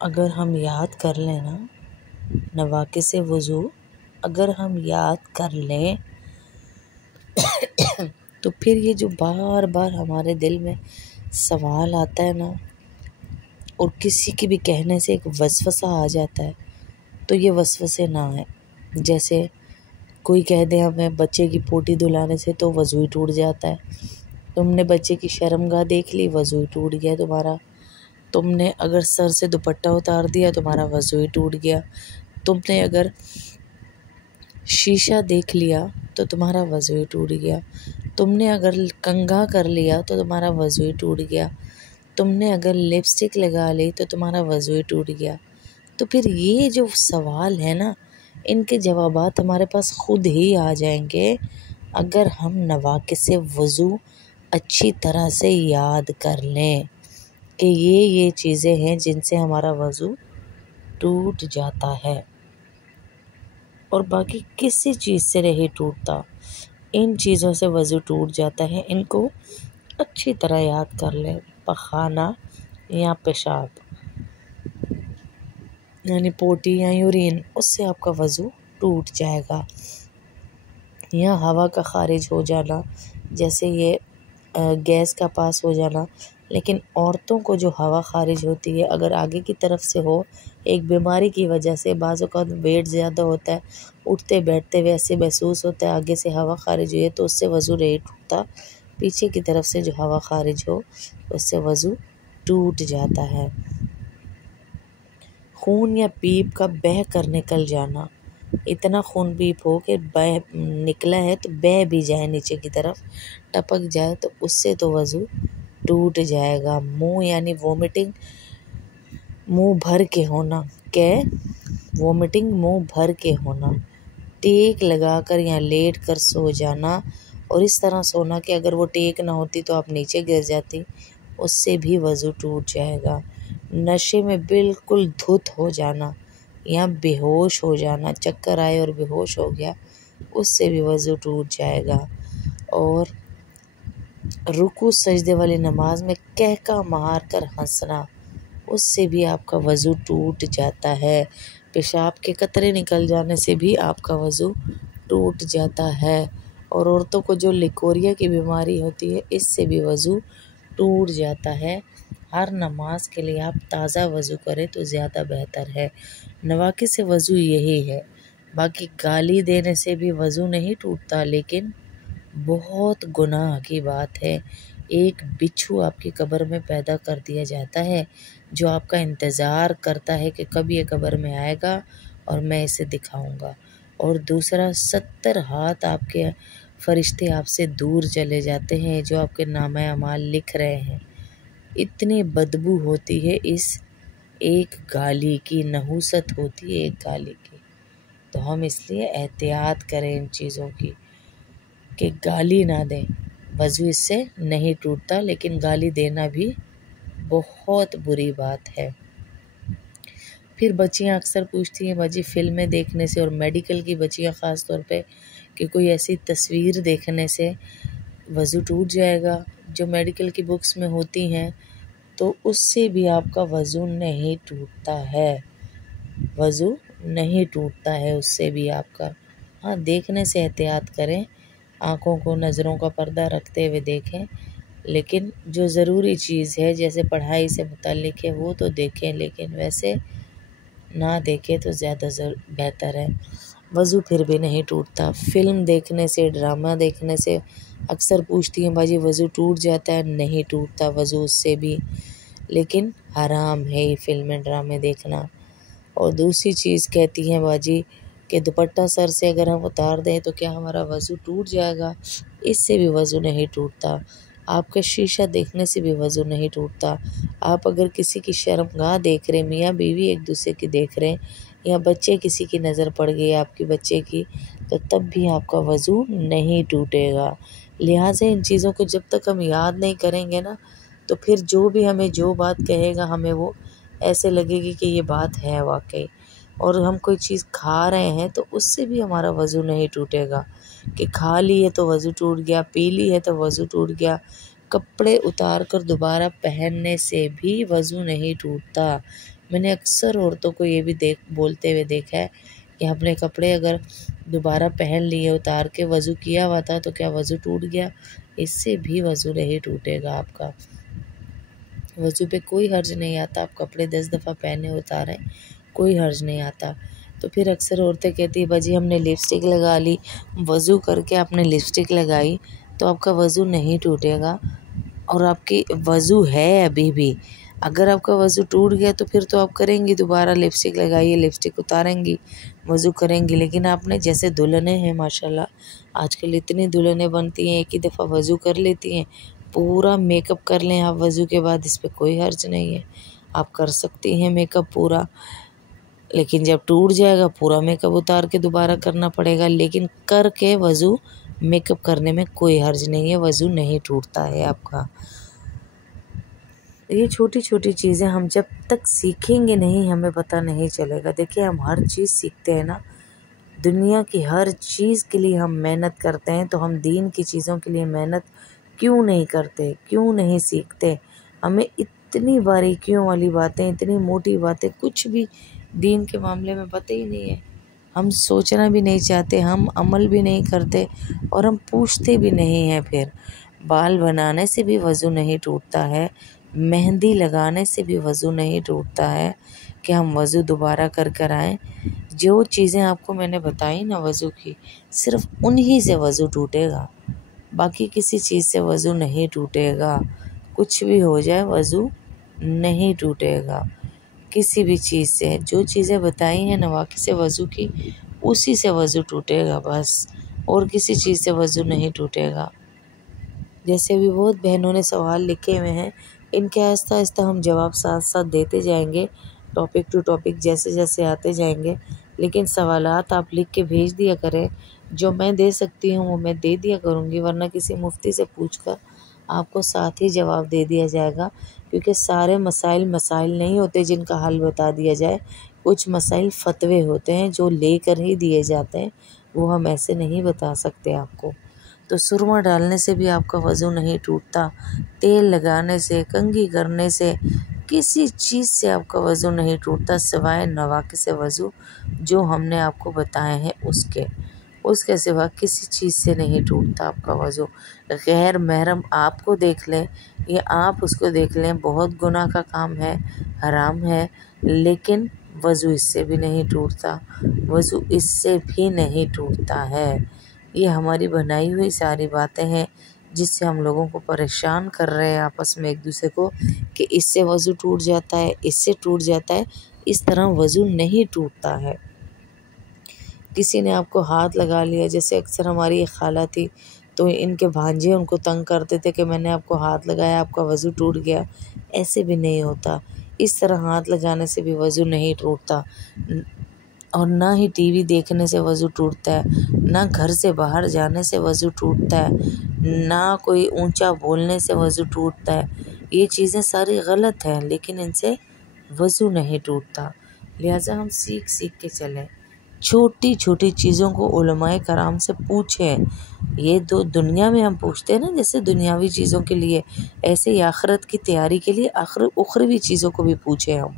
अगर हम याद कर लें ना नवाक़िस वज़ू अगर हम याद कर लें तो फिर ये जो बार बार हमारे दिल में सवाल आता है ना और किसी के भी कहने से एक वसवसा आ जाता है, तो ये वसवसे ना आए। जैसे कोई कह दे हमें बच्चे की पोटी धुलाने से तो वज़ू ही टूट जाता है, तुमने बच्चे की शर्मगाह देख ली वज़ू ही टूट गया तुम्हारा, तुमने अगर सर से दुपट्टा उतार दिया तुम्हारा वज़ू ही टूट गया, तुमने अगर शीशा देख लिया तो तुम्हारा वज़ू ही टूट गया, तुमने अगर कंघा कर लिया तो तुम्हारा वज़ू ही टूट गया, तुमने अगर लिपस्टिक लगा ली तो तुम्हारा वज़ू ही टूट गया। तो फिर ये जो सवाल है ना, इनके जवाबात हमारे पास खुद ही आ जाएंगे अगर हम नवाक़िस वज़ू अच्छी तरह से याद कर लें कि ये चीज़ें हैं जिनसे हमारा वज़ू टूट जाता है और बाकी किसी चीज़ से नहीं टूटता। इन चीज़ों से वज़ू टूट जाता है, इनको अच्छी तरह याद कर लें। पखाना या पेशाब यानी पोटी या यूरिन, उससे आपका वज़ू टूट जाएगा। या हवा का खारिज हो जाना, जैसे ये गैस का पास हो जाना। लेकिन औरतों को जो हवा खारिज होती है अगर आगे की तरफ से हो, एक बीमारी की वजह से बाज़ औक़ात वेट ज़्यादा होता है, उठते बैठते हुए ऐसे महसूस होता है आगे से हवा खारिज हुई है, तो उससे वज़ू नहीं टूटता। पीछे की तरफ से जो हवा खारिज हो उससे वज़ू टूट जाता है। खून या पीप का बह कर निकल जाना, इतना खून पीप हो कि बह निकला है तो बह भी जाए, नीचे की तरफ टपक जाए, तो उससे तो वज़ू टूट जाएगा। मुंह यानी वोमिटिंग, मुंह भर के होना, वोमिटिंग मुंह भर के होना, टेक लगाकर या लेट कर सो जाना और इस तरह सोना कि अगर वो टेक ना होती तो आप नीचे गिर जाती, उससे भी वज़ू टूट जाएगा। नशे में बिल्कुल धुत हो जाना या बेहोश हो जाना, चक्कर आए और बेहोश हो गया, उससे भी वज़ू टूट जाएगा। और रुकू सजदे वाली नमाज में कहका मार कर हंसना, उससे भी आपका वज़ू टूट जाता है। पेशाब के कतरे निकल जाने से भी आपका वज़ू टूट जाता है। और औरतों को जो लिकोरिया की बीमारी होती है, इससे भी वज़ू टूट जाता है। हर नमाज के लिए आप ताज़ा वज़ू करें तो ज़्यादा बेहतर है। नवाक़िस वज़ू यही है। बाकी गाली देने से भी वज़ू नहीं टूटता, लेकिन बहुत गुनाह की बात है। एक बिच्छू आपकी कब्र में पैदा कर दिया जाता है जो आपका इंतज़ार करता है कि कब ये कब्र में आएगा और मैं इसे दिखाऊंगा, और दूसरा 70 हाथ आपके फरिश्ते आपसे दूर चले जाते हैं जो आपके नामे अमाल लिख रहे हैं। इतनी बदबू होती है इस एक गाली की, नहूसत होती है एक गाली की। तो हम इसलिए एहतियात करें इन चीज़ों की कि गाली ना दें। वज़ू इससे नहीं टूटता, लेकिन गाली देना भी बहुत बुरी बात है। फिर बच्चियाँ अक्सर पूछती हैं बाजी फ़िल्में देखने से, और मेडिकल की बच्चियाँ ख़ास तौर पे, कि कोई ऐसी तस्वीर देखने से वज़ू टूट जाएगा जो मेडिकल की बुक्स में होती हैं, तो उससे भी आपका वज़ू नहीं टूटता है। वज़ू नहीं टूटता है उससे भी आपका। हाँ, देखने से एहतियात करें, आँखों को नज़रों का पर्दा रखते हुए देखें, लेकिन जो ज़रूरी चीज़ है जैसे पढ़ाई से मुताल्लिक़ है वो तो देखें, लेकिन वैसे ना देखें तो ज़्यादा बेहतर है। वज़ू फिर भी नहीं टूटता। फ़िल्म देखने से, ड्रामा देखने से अक्सर पूछती हैं बाजी वज़ू टूट जाता है? नहीं टूटता वज़ू उससे भी, लेकिन हराम है ये फ़िल्में ड्रामे देखना। और दूसरी चीज़ कहती हैं बाजी कि दुपट्टा सर से अगर हम उतार दें तो क्या हमारा वज़ू टूट जाएगा? इससे भी वज़ू नहीं टूटता। आपका शीशा देखने से भी वज़ू नहीं टूटता। आप अगर किसी की शर्मगाह देख रहे हैं, मियाँ बीवी एक दूसरे की देख रहे हैं, या बच्चे किसी की नज़र पड़ गई आपके बच्चे की, तो तब भी आपका वज़ू नहीं टूटेगा। लिहाजा इन चीज़ों को जब तक हम याद नहीं करेंगे ना, तो फिर जो भी हमें जो बात कहेगा हमें वो ऐसे लगेगी कि ये बात है वाकई। और हम कोई चीज़ खा रहे हैं तो उससे भी हमारा वज़ू नहीं टूटेगा कि खा ली है तो वज़ू टूट गया, पी ली है तो वज़ू टूट गया। कपड़े उतार कर दोबारा पहनने से भी वज़ू नहीं टूटता। मैंने अक्सर औरतों को ये भी बोलते हुए देखा है कि अपने कपड़े अगर दोबारा पहन लिए उतार के वज़ू किया हुआ था तो क्या वज़ू टूट गया? इससे भी वज़ू नहीं टूटेगा आपका। वज़ू पे कोई हर्ज नहीं आता, आप कपड़े 10 दफ़ा पहने उतारें कोई हर्ज नहीं आता। तो फिर अक्सर औरतें कहती है बाजी हमने लिपस्टिक लगा ली, वज़ू करके आपने लिपस्टिक लगाई तो आपका वज़ू नहीं टूटेगा और आपकी वज़ू है अभी भी। अगर आपका वज़ू टूट गया तो फिर तो आप करेंगी दोबारा, लिपस्टिक लगाइए, लिपस्टिक उतारेंगी, वज़ू करेंगी। लेकिन आपने जैसे दुल्हनें हैं माशाल्लाह, आजकल इतनी दुल्हनें बनती हैं, एक ही दफ़ा वज़ू कर लेती हैं, पूरा मेकअप कर लें आप वज़ू के बाद, इस पर कोई हर्ज नहीं है, आप कर सकती हैं मेकअप पूरा। लेकिन जब टूट जाएगा पूरा मेकअप उतार के दोबारा करना पड़ेगा। लेकिन करके वज़ू मेकअप करने में कोई हर्ज नहीं है, वज़ू नहीं टूटता है आपका। ये छोटी छोटी चीज़ें हम जब तक सीखेंगे नहीं हमें पता नहीं चलेगा। देखिए हम हर चीज़ सीखते हैं ना, दुनिया की हर चीज़ के लिए हम मेहनत करते हैं, तो हम दीन की चीज़ों के लिए मेहनत क्यों नहीं करते, क्यों नहीं सीखते? हमें इतनी बारीकियों वाली बातें, इतनी मोटी बातें कुछ भी दीन के मामले में पता ही नहीं है। हम सोचना भी नहीं चाहते, हम अमल भी नहीं करते और हम पूछते भी नहीं हैं। फिर बाल बनाने से भी वज़ू नहीं टूटता है, मेहंदी लगाने से भी वज़ू नहीं टूटता है कि हम वज़ू दोबारा कर आएँ। जो चीज़ें आपको मैंने बताई ना वज़ू की, सिर्फ़ उन्हीं से वज़ू टूटेगा, बाकी किसी चीज़ से वज़ू नहीं टूटेगा। कुछ भी हो जाए वज़ू नहीं टूटेगा किसी भी चीज़ से। जो चीज़ें बताई हैं नवाक़िस से वज़ू की, उसी से वज़ू टूटेगा बस, और किसी चीज़ से वज़ू नहीं टूटेगा। जैसे अभी बहुत बहनों ने सवाल लिखे हुए हैं, इनके आहिस्ता आहिस्ता हम जवाब साथ साथ देते जाएंगे, टॉपिक टू टॉपिक जैसे जैसे आते जाएंगे। लेकिन सवालात आप लिख के भेज दिया करें, जो मैं दे सकती हूँ वो मैं दे दिया करूँगी, वरना किसी मुफ्ती से पूछकर आपको साथ ही जवाब दे दिया जाएगा। क्योंकि सारे मसाइल मसाइल नहीं होते जिनका हल बता दिया जाए, कुछ मसाइल फ़तवे होते हैं जो लेकर ही दिए जाते हैं, वो हम ऐसे नहीं बता सकते आपको। तो सुरमा डालने से भी आपका वज़ू नहीं टूटता, तेल लगाने से, कंघी करने से, किसी चीज़ से आपका वज़ू नहीं टूटता सिवाय नवाक़िस वज़ू जो हमने आपको बताए हैं उसके सिवा किसी चीज़ से नहीं टूटता आपका वज़ू। गैर महरम आपको देख लें या आप उसको देख लें, बहुत गुनाह का काम है, हराम है, लेकिन वज़ू इससे भी नहीं टूटता, वज़ू इससे भी नहीं टूटता है। ये हमारी बनाई हुई सारी बातें हैं जिससे हम लोगों को परेशान कर रहे हैं आपस में एक दूसरे को, कि इससे वज़ू टूट जाता है, इससे टूट जाता है। इस तरह वज़ू नहीं टूटता है। किसी ने आपको हाथ लगा लिया, जैसे अक्सर हमारी एक खाला थी, तो इनके भांजे उनको तंग करते थे कि मैंने आपको हाथ लगाया, आपका वज़ू टूट गया। ऐसे भी नहीं होता, इस तरह हाथ लगाने से भी वज़ू नहीं टूटता। और ना ही टीवी देखने से वज़ू टूटता है, ना घर से बाहर जाने से वज़ू टूटता है, ना कोई ऊंचा बोलने से वज़ू टूटता है। ये चीज़ें सारी गलत हैं, लेकिन इनसे वज़ू नहीं टूटता। लिहाजा हम सीख सीख के चलें, छोटी छोटी चीज़ों को उलमाए कराम से पूछें। ये तो दुनिया में हम पूछते हैं ना, जैसे दुनियावी चीज़ों के लिए, ऐसे ही आखिरत की तैयारी के लिए उखरवी चीज़ों को भी पूछें हम।